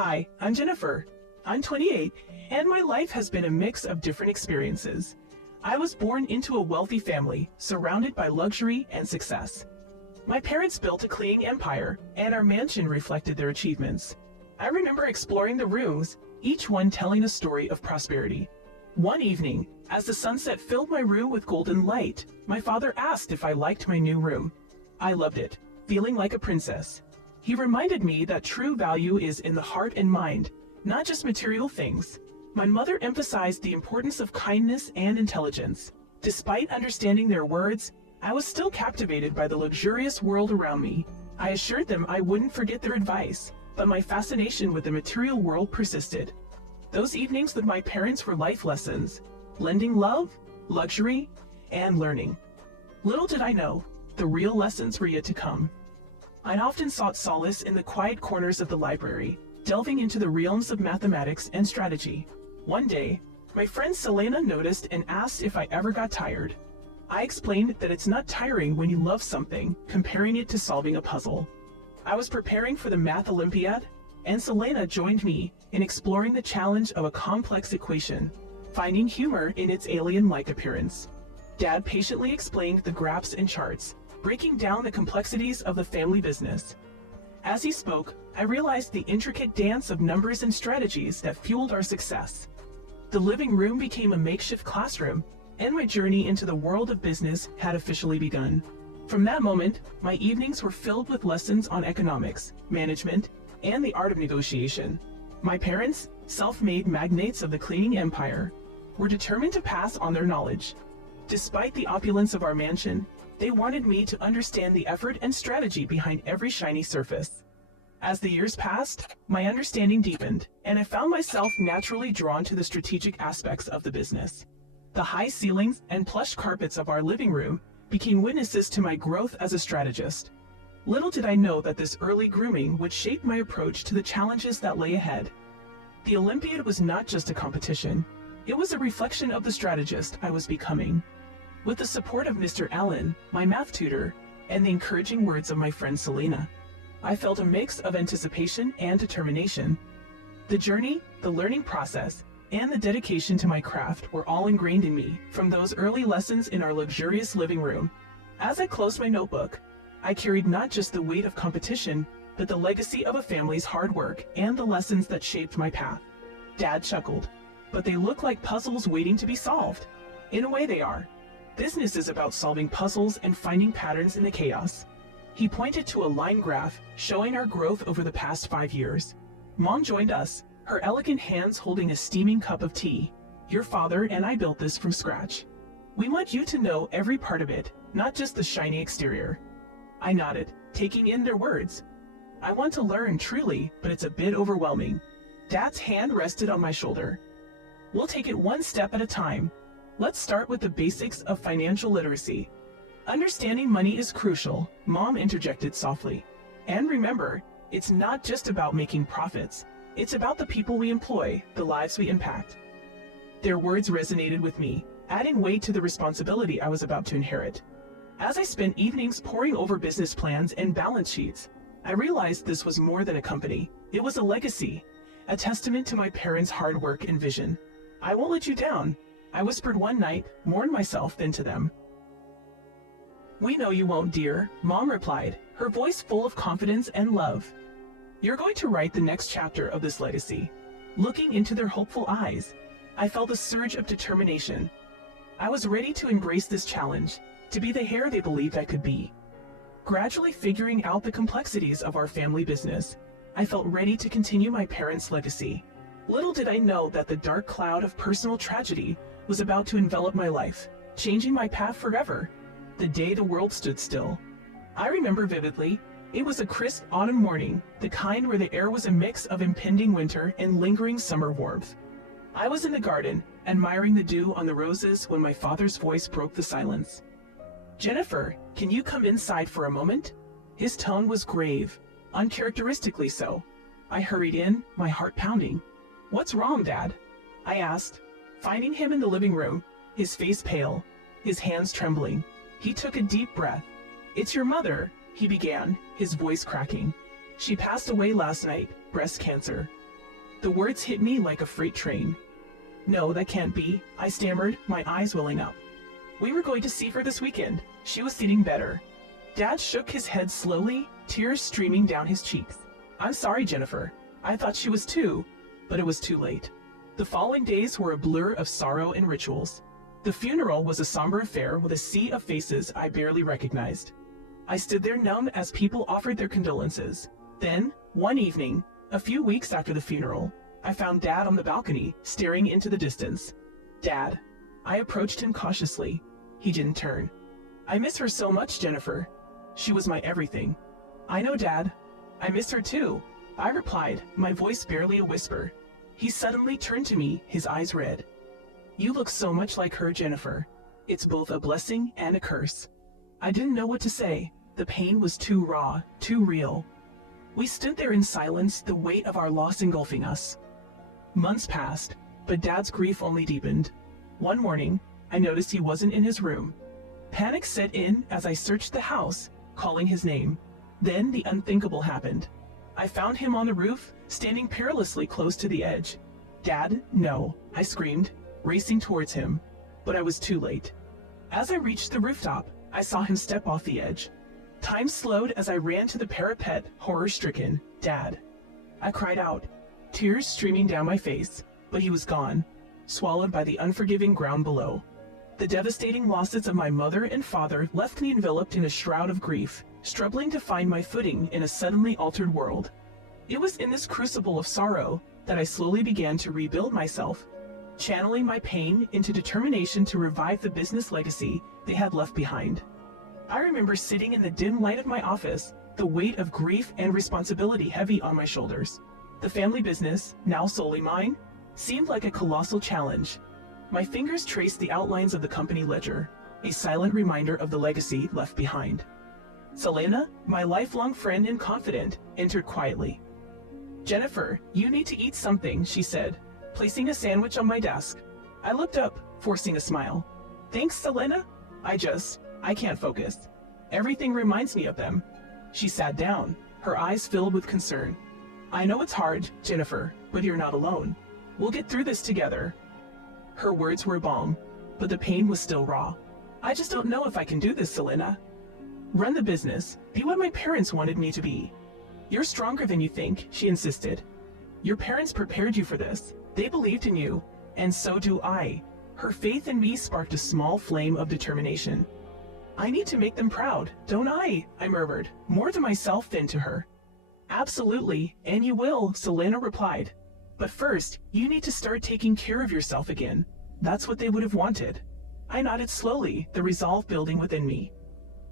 Hi, I'm Jennifer. I'm 28, and my life has been a mix of different experiences. I was born into a wealthy family, surrounded by luxury and success. My parents built a cleaning empire, and our mansion reflected their achievements. I remember exploring the rooms, each one telling a story of prosperity. One evening, as the sunset filled my room with golden light, my father asked if I liked my new room. I loved it, feeling like a princess. He reminded me that true value is in the heart and mind, not just material things. My mother emphasized the importance of kindness and intelligence. Despite understanding their words, I was still captivated by the luxurious world around me. I assured them I wouldn't forget their advice, but my fascination with the material world persisted. Those evenings with my parents were life lessons, blending love, luxury, and learning. Little did I know, the real lessons were yet to come. I often sought solace in the quiet corners of the library, delving into the realms of mathematics and strategy. One day, my friend Selena noticed and asked if I ever got tired. I explained that it's not tiring when you love something, comparing it to solving a puzzle. I was preparing for the Math Olympiad, and Selena joined me in exploring the challenge of a complex equation, finding humor in its alien-like appearance. Dad patiently explained the graphs and charts, breaking down the complexities of the family business. As he spoke, I realized the intricate dance of numbers and strategies that fueled our success. The living room became a makeshift classroom, and my journey into the world of business had officially begun. From that moment, my evenings were filled with lessons on economics, management, and the art of negotiation. My parents, self-made magnates of the cleaning empire, were determined to pass on their knowledge. Despite the opulence of our mansion, they wanted me to understand the effort and strategy behind every shiny surface. As the years passed, my understanding deepened, and I found myself naturally drawn to the strategic aspects of the business. The high ceilings and plush carpets of our living room became witnesses to my growth as a strategist. Little did I know that this early grooming would shape my approach to the challenges that lay ahead. The Olympiad was not just a competition, it was a reflection of the strategist I was becoming. With the support of Mr. Allen, my math tutor, and the encouraging words of my friend Selena, I felt a mix of anticipation and determination. The journey, the learning process, and the dedication to my craft were all ingrained in me from those early lessons in our luxurious living room. As I closed my notebook, I carried not just the weight of competition, but the legacy of a family's hard work and the lessons that shaped my path. Dad chuckled, but they look like puzzles waiting to be solved. In a way they are. Business is about solving puzzles and finding patterns in the chaos. He pointed to a line graph showing our growth over the past 5 years. Mom joined us, her elegant hands holding a steaming cup of tea. Your father and I built this from scratch. We want you to know every part of it, not just the shiny exterior. I nodded, taking in their words. I want to learn truly, but it's a bit overwhelming. Dad's hand rested on my shoulder. We'll take it one step at a time. Let's start with the basics of financial literacy. Understanding money is crucial, Mom interjected softly. And remember, it's not just about making profits. It's about the people we employ, the lives we impact. Their words resonated with me, adding weight to the responsibility I was about to inherit. As I spent evenings poring over business plans and balance sheets, I realized this was more than a company. It was a legacy, a testament to my parents' hard work and vision. I won't let you down, I whispered one night, more to myself than to them. We know you won't, dear, Mom replied, her voice full of confidence and love. You're going to write the next chapter of this legacy. Looking into their hopeful eyes, I felt a surge of determination. I was ready to embrace this challenge, to be the heir they believed I could be. Gradually figuring out the complexities of our family business, I felt ready to continue my parents' legacy. Little did I know that the dark cloud of personal tragedy was about to envelop my life, changing my path forever. The day the world stood still. I remember vividly, it was a crisp autumn morning, the kind where the air was a mix of impending winter and lingering summer warmth. I was in the garden, admiring the dew on the roses when my father's voice broke the silence. Jennifer, can you come inside for a moment? His tone was grave, uncharacteristically so. I hurried in, my heart pounding. What's wrong, Dad? I asked, finding him in the living room, his face pale, his hands trembling. He took a deep breath. It's your mother, he began, his voice cracking. She passed away last night, breast cancer. The words hit me like a freight train. No, that can't be, I stammered, my eyes welling up. We were going to see her this weekend. She was feeling better. Dad shook his head slowly, tears streaming down his cheeks. I'm sorry, Jennifer. I thought she was too, but it was too late. The following days were a blur of sorrow and rituals. The funeral was a somber affair with a sea of faces I barely recognized. I stood there numb as people offered their condolences. Then, one evening, a few weeks after the funeral, I found Dad on the balcony, staring into the distance. Dad. I approached him cautiously. He didn't turn. I miss her so much, Jennifer. She was my everything. I know, Dad. I miss her too, I replied, my voice barely a whisper. He suddenly turned to me, his eyes red. You look so much like her, Jennifer. It's both a blessing and a curse. I didn't know what to say. The pain was too raw, too real. We stood there in silence, the weight of our loss engulfing us. Months passed, but Dad's grief only deepened. One morning, I noticed he wasn't in his room. Panic set in as I searched the house, calling his name. Then the unthinkable happened. I found him on the roof, standing perilously close to the edge. Dad, no, I screamed, racing towards him. But I was too late. As I reached the rooftop, I saw him step off the edge. Time slowed as I ran to the parapet, horror-stricken. Dad. I cried out, tears streaming down my face, but he was gone, swallowed by the unforgiving ground below. The devastating losses of my mother and father left me enveloped in a shroud of grief, struggling to find my footing in a suddenly altered world. It was in this crucible of sorrow that I slowly began to rebuild myself, channeling my pain into determination to revive the business legacy they had left behind. I remember sitting in the dim light of my office, the weight of grief and responsibility heavy on my shoulders. The family business, now solely mine, seemed like a colossal challenge. My fingers traced the outlines of the company ledger, a silent reminder of the legacy left behind. Selena, my lifelong friend and confidant, entered quietly. Jennifer, you need to eat something, she said, placing a sandwich on my desk. I looked up, forcing a smile. Thanks, Selena? I can't focus. Everything reminds me of them. She sat down, her eyes filled with concern. I know it's hard, Jennifer, but you're not alone. We'll get through this together. Her words were balm, but the pain was still raw. I just don't know if I can do this, Selena. Run the business, be what my parents wanted me to be. You're stronger than you think, she insisted. Your parents prepared you for this. They believed in you, and so do I. Her faith in me sparked a small flame of determination. I need to make them proud, don't I murmured, more to myself than to her. Absolutely, and you will, Selena replied. But first, you need to start taking care of yourself again. That's what they would have wanted. I nodded slowly, the resolve building within me.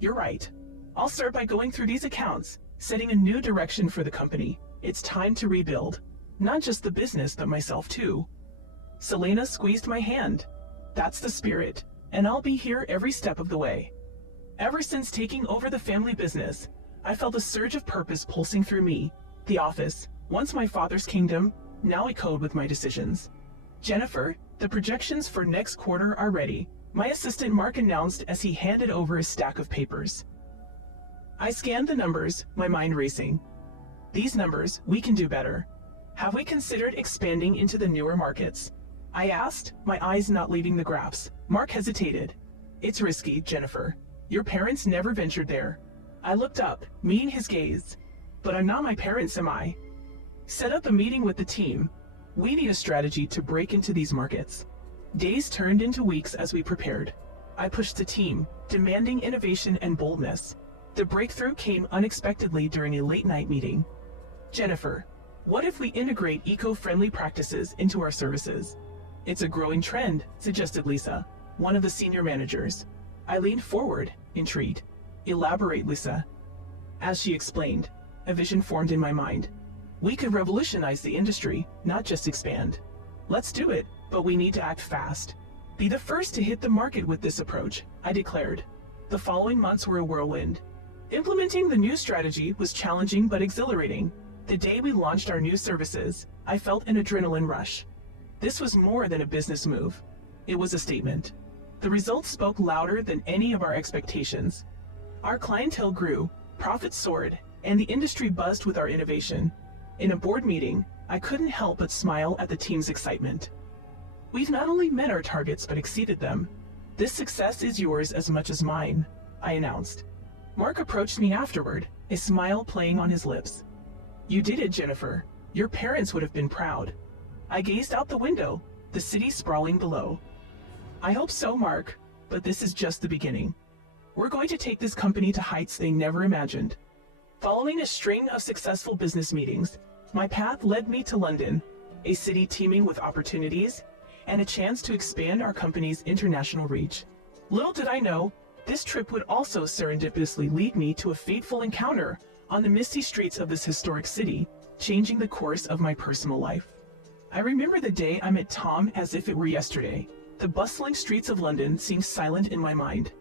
You're right. I'll start by going through these accounts, setting a new direction for the company. It's time to rebuild. Not just the business, but myself too. Selena squeezed my hand. That's the spirit, and I'll be here every step of the way. Ever since taking over the family business, I felt a surge of purpose pulsing through me. The office, once my father's kingdom, now echoed with my decisions. Jennifer, the projections for next quarter are ready, my assistant Mark announced as he handed over a stack of papers. I scanned the numbers, my mind racing. These numbers, we can do better. Have we considered expanding into the newer markets? I asked, my eyes not leaving the graphs. Mark hesitated. It's risky, Jennifer. Your parents never ventured there. I looked up, meeting his gaze. But I'm not my parents, am I? Set up a meeting with the team. We need a strategy to break into these markets. Days turned into weeks as we prepared. I pushed the team, demanding innovation and boldness. The breakthrough came unexpectedly during a late-night meeting. Jennifer, what if we integrate eco-friendly practices into our services? It's a growing trend, suggested Lisa, one of the senior managers. I leaned forward, intrigued. Elaborate, Lisa. As she explained, a vision formed in my mind. We could revolutionize the industry, not just expand. Let's do it, but we need to act fast. Be the first to hit the market with this approach, I declared. The following months were a whirlwind. Implementing the new strategy was challenging but exhilarating. The day we launched our new services, I felt an adrenaline rush. This was more than a business move. It was a statement. The results spoke louder than any of our expectations. Our clientele grew, profits soared, and the industry buzzed with our innovation. In a board meeting, I couldn't help but smile at the team's excitement. We've not only met our targets but exceeded them. This success is yours as much as mine, I announced. Mark approached me afterward, a smile playing on his lips. You did it, Jennifer. Your parents would have been proud. I gazed out the window, the city sprawling below. I hope so, Mark, but this is just the beginning. We're going to take this company to heights they never imagined. Following a string of successful business meetings, my path led me to London, a city teeming with opportunities and a chance to expand our company's international reach. Little did I know, this trip would also serendipitously lead me to a fateful encounter on the misty streets of this historic city, changing the course of my personal life. I remember the day I met Tom as if it were yesterday. The bustling streets of London seemed silent in my mind.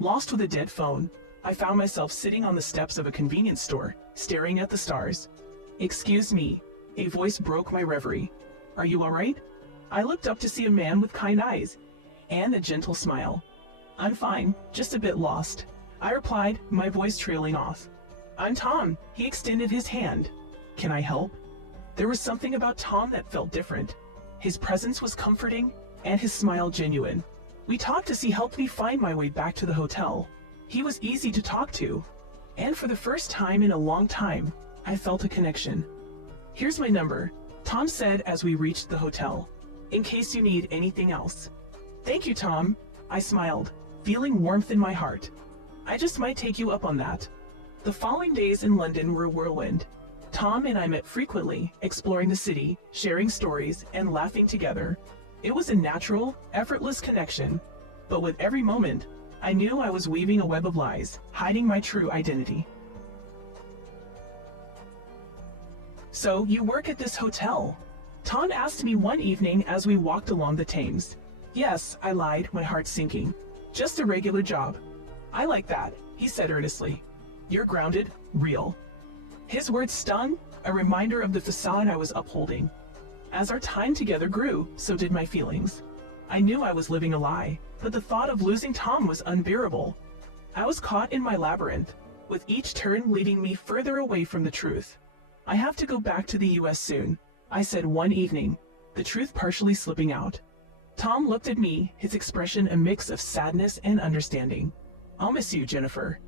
Lost with a dead phone, I found myself sitting on the steps of a convenience store, staring at the stars. Excuse me, a voice broke my reverie. Are you all right? I looked up to see a man with kind eyes and a gentle smile. I'm fine, just a bit lost, I replied, my voice trailing off. I'm Tom. He extended his hand. Can I help? There was something about Tom that felt different. His presence was comforting and his smile genuine. We talked as he helped me find my way back to the hotel. He was easy to talk to, and for the first time in a long time, I felt a connection. Here's my number, Tom said as we reached the hotel, in case you need anything else. Thank you, Tom, I smiled, feeling warmth in my heart. I just might take you up on that. The following days in London were a whirlwind. Tom and I met frequently, exploring the city, sharing stories, and laughing together. It was a natural, effortless connection, but with every moment, I knew I was weaving a web of lies, hiding my true identity. So, you work at this hotel? Tom asked me one evening as we walked along the Thames. Yes, I lied, my heart sinking. Just a regular job. I like that, he said earnestly. You're grounded, real. His words stung, a reminder of the facade I was upholding. As our time together grew, so did my feelings. I knew I was living a lie, but the thought of losing Tom was unbearable. I was caught in my labyrinth, with each turn leading me further away from the truth. I have to go back to the US soon, I said one evening, the truth partially slipping out. Tom looked at me, his expression a mix of sadness and understanding. I'll miss you, Jennifer.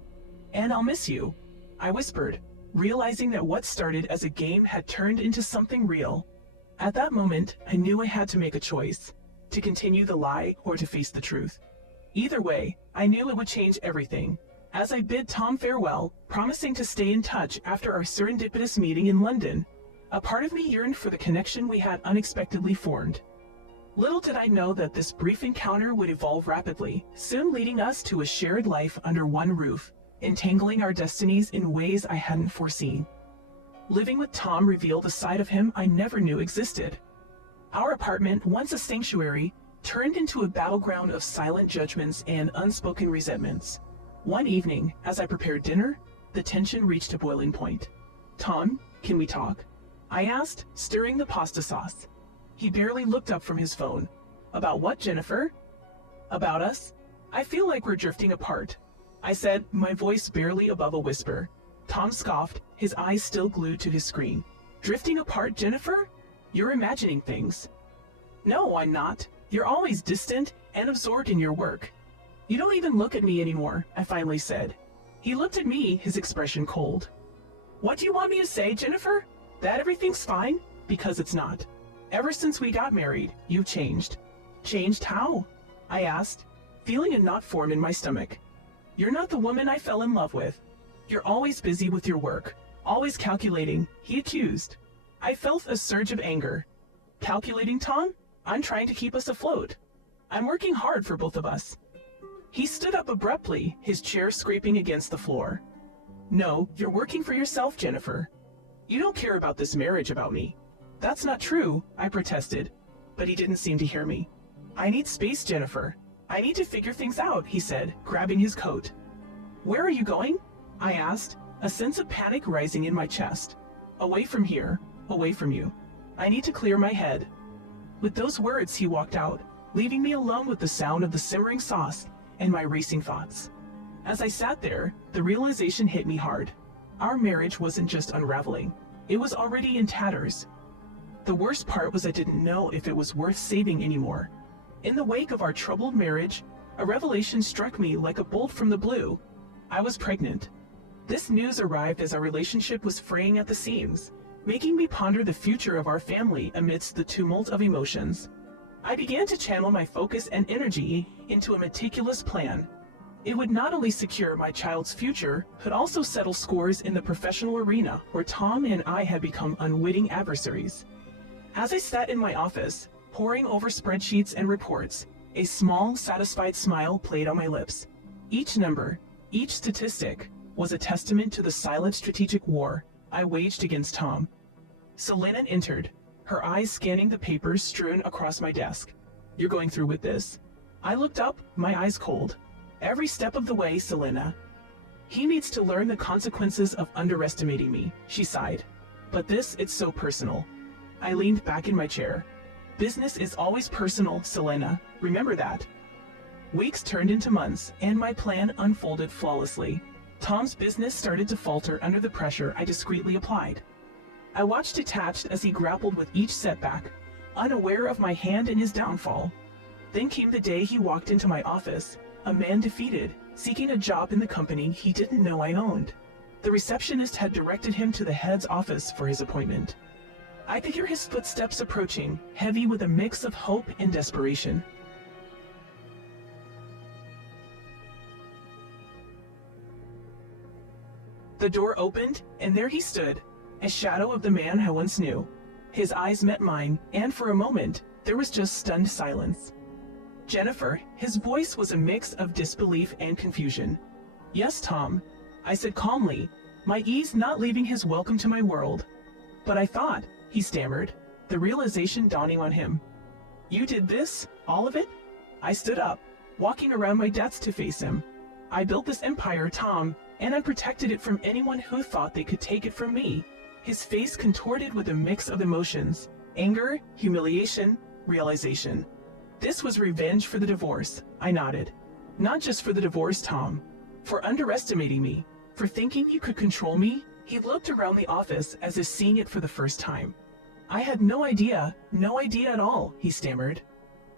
And I'll miss you, I whispered, realizing that what started as a game had turned into something real. At that moment, I knew I had to make a choice, to continue the lie or to face the truth. Either way, I knew it would change everything. As I bid Tom farewell, promising to stay in touch after our serendipitous meeting in London, a part of me yearned for the connection we had unexpectedly formed. Little did I know that this brief encounter would evolve rapidly, soon leading us to a shared life under one roof, entangling our destinies in ways I hadn't foreseen. Living with Tom revealed a side of him I never knew existed. Our apartment, once a sanctuary, turned into a battleground of silent judgments and unspoken resentments. One evening, as I prepared dinner, the tension reached a boiling point. Tom, can we talk? I asked, stirring the pasta sauce. He barely looked up from his phone. About what, Jennifer? About us? I feel like we're drifting apart, I said, my voice barely above a whisper. Tom scoffed, his eyes still glued to his screen. Drifting apart, Jennifer? You're imagining things. No, I'm not. You're always distant and absorbed in your work. You don't even look at me anymore, I finally said. He looked at me, his expression cold. What do you want me to say, Jennifer? That everything's fine? Because it's not. Ever since we got married, you've changed. Changed how? I asked, feeling a knot form in my stomach. You're not the woman I fell in love with. You're always busy with your work, always calculating, he accused. I felt a surge of anger. Calculating, Tom? I'm trying to keep us afloat. I'm working hard for both of us. He stood up abruptly, his chair scraping against the floor. No, you're working for yourself, Jennifer. You don't care about this marriage about me. That's not true, I protested, but he didn't seem to hear me. I need space, Jennifer. I need to figure things out, he said, grabbing his coat. Where are you going? I asked, a sense of panic rising in my chest. Away from here, away from you. I need to clear my head. With those words, he walked out, leaving me alone with the sound of the simmering sauce and my racing thoughts. As I sat there, the realization hit me hard. Our marriage wasn't just unraveling. It was already in tatters. The worst part was I didn't know if it was worth saving anymore. In the wake of our troubled marriage, a revelation struck me like a bolt from the blue. I was pregnant. This news arrived as our relationship was fraying at the seams, making me ponder the future of our family amidst the tumult of emotions. I began to channel my focus and energy into a meticulous plan. It would not only secure my child's future, but also settle scores in the professional arena where Tom and I had become unwitting adversaries. As I sat in my office, poring over spreadsheets and reports, a small, satisfied smile played on my lips. Each number, each statistic, was a testament to the silent strategic war I waged against Tom. Selena entered, her eyes scanning the papers strewn across my desk. "You're going through with this?" I looked up, my eyes cold. "Every step of the way, Selena." "He needs to learn the consequences of underestimating me," she sighed. "But this, it's so personal." I leaned back in my chair. "Business is always personal, Selena. Remember that." Weeks turned into months, and my plan unfolded flawlessly. Tom's business started to falter under the pressure I discreetly applied. I watched detached as he grappled with each setback, unaware of my hand in his downfall. Then came the day he walked into my office, a man defeated, seeking a job in the company he didn't know I owned. The receptionist had directed him to the head's office for his appointment. I could hear his footsteps approaching, heavy with a mix of hope and desperation. The door opened, and there he stood, a shadow of the man I once knew. His eyes met mine, and for a moment, there was just stunned silence. "Jennifer," his voice was a mix of disbelief and confusion. "Yes, Tom," I said calmly, my ease not leaving his welcome to my world. "But I thought," he stammered, the realization dawning on him. "You did this? All of it?" I stood up, walking around my desk to face him. "I built this empire, Tom, and I protected it from anyone who thought they could take it from me." His face contorted with a mix of emotions: anger, humiliation, realization. "This was revenge for the divorce," I nodded. "Not just for the divorce, Tom. For underestimating me, for thinking you could control me." He looked around the office as if seeing it for the first time. "I had no idea at all," he stammered.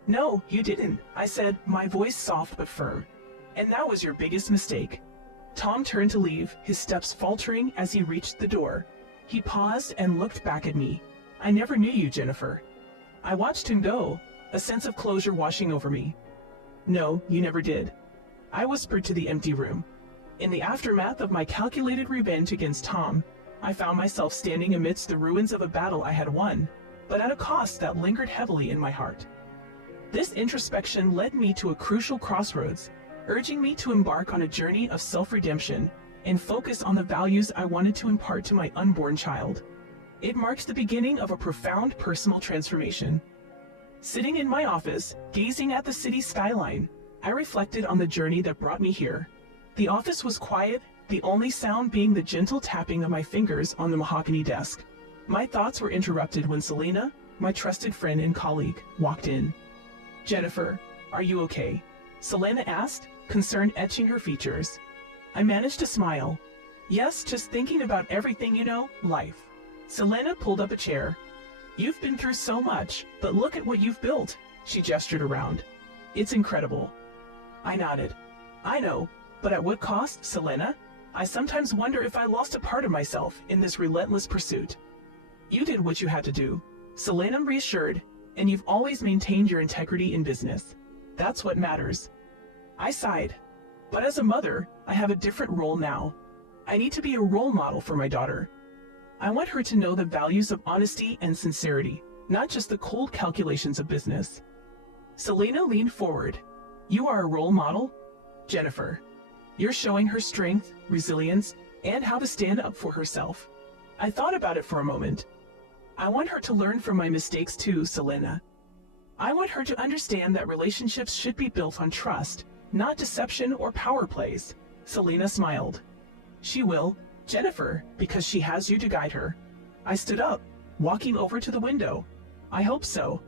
"No, you didn't," I said, my voice soft but firm. "And that was your biggest mistake." Tom turned to leave, his steps faltering as he reached the door. He paused and looked back at me. "I never knew you, Jennifer." I watched him go, a sense of closure washing over me. "No, you never did," I whispered to the empty room. In the aftermath of my calculated revenge against Tom, I found myself standing amidst the ruins of a battle I had won, but at a cost that lingered heavily in my heart. This introspection led me to a crucial crossroads, urging me to embark on a journey of self-redemption and focus on the values I wanted to impart to my unborn child. It marked the beginning of a profound personal transformation. Sitting in my office, gazing at the city skyline, I reflected on the journey that brought me here. The office was quiet, the only sound being the gentle tapping of my fingers on the mahogany desk. My thoughts were interrupted when Selena, my trusted friend and colleague, walked in. "Jennifer, are you okay?" Selena asked, concern etching her features. I managed to smile. "Yes, just thinking about everything, life." Selena pulled up a chair. "You've been through so much, but look at what you've built." She gestured around. "It's incredible." I nodded. "I know, but at what cost, Selena? I sometimes wonder if I lost a part of myself in this relentless pursuit." "You did what you had to do," Selena reassured, "and you've always maintained your integrity in business. That's what matters." I sighed. "But as a mother, I have a different role now. I need to be a role model for my daughter. I want her to know the values of honesty and sincerity, not just the cold calculations of business." Selena leaned forward. "You are a role model, Jennifer. You're showing her strength, resilience, and how to stand up for herself." I thought about it for a moment. "I want her to learn from my mistakes too, Selena. I want her to understand that relationships should be built on trust, not deception or power plays." Selena smiled. "She will, Jennifer, because she has you to guide her." I stood up, walking over to the window. "I hope so.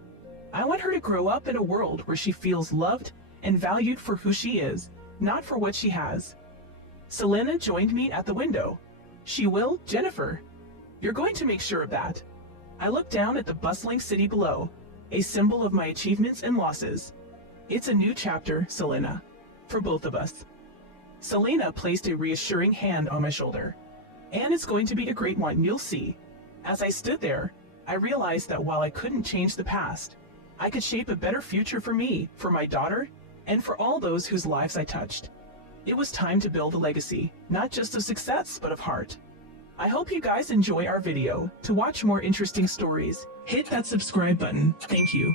I want her to grow up in a world where she feels loved and valued for who she is, not for what she has." Selena joined me at the window. "She will, Jennifer. You're going to make sure of that." I looked down at the bustling city below, a symbol of my achievements and losses. It's a new chapter, Selena, for both of us. Selena placed a reassuring hand on my shoulder. And it's going to be a great one, you'll see. As I stood there, I realized that while I couldn't change the past, I could shape a better future for me, for my daughter, and for all those whose lives I touched. It was time to build a legacy, not just of success, but of heart. I hope you guys enjoy our video. To watch more interesting stories, hit that subscribe button. Thank you.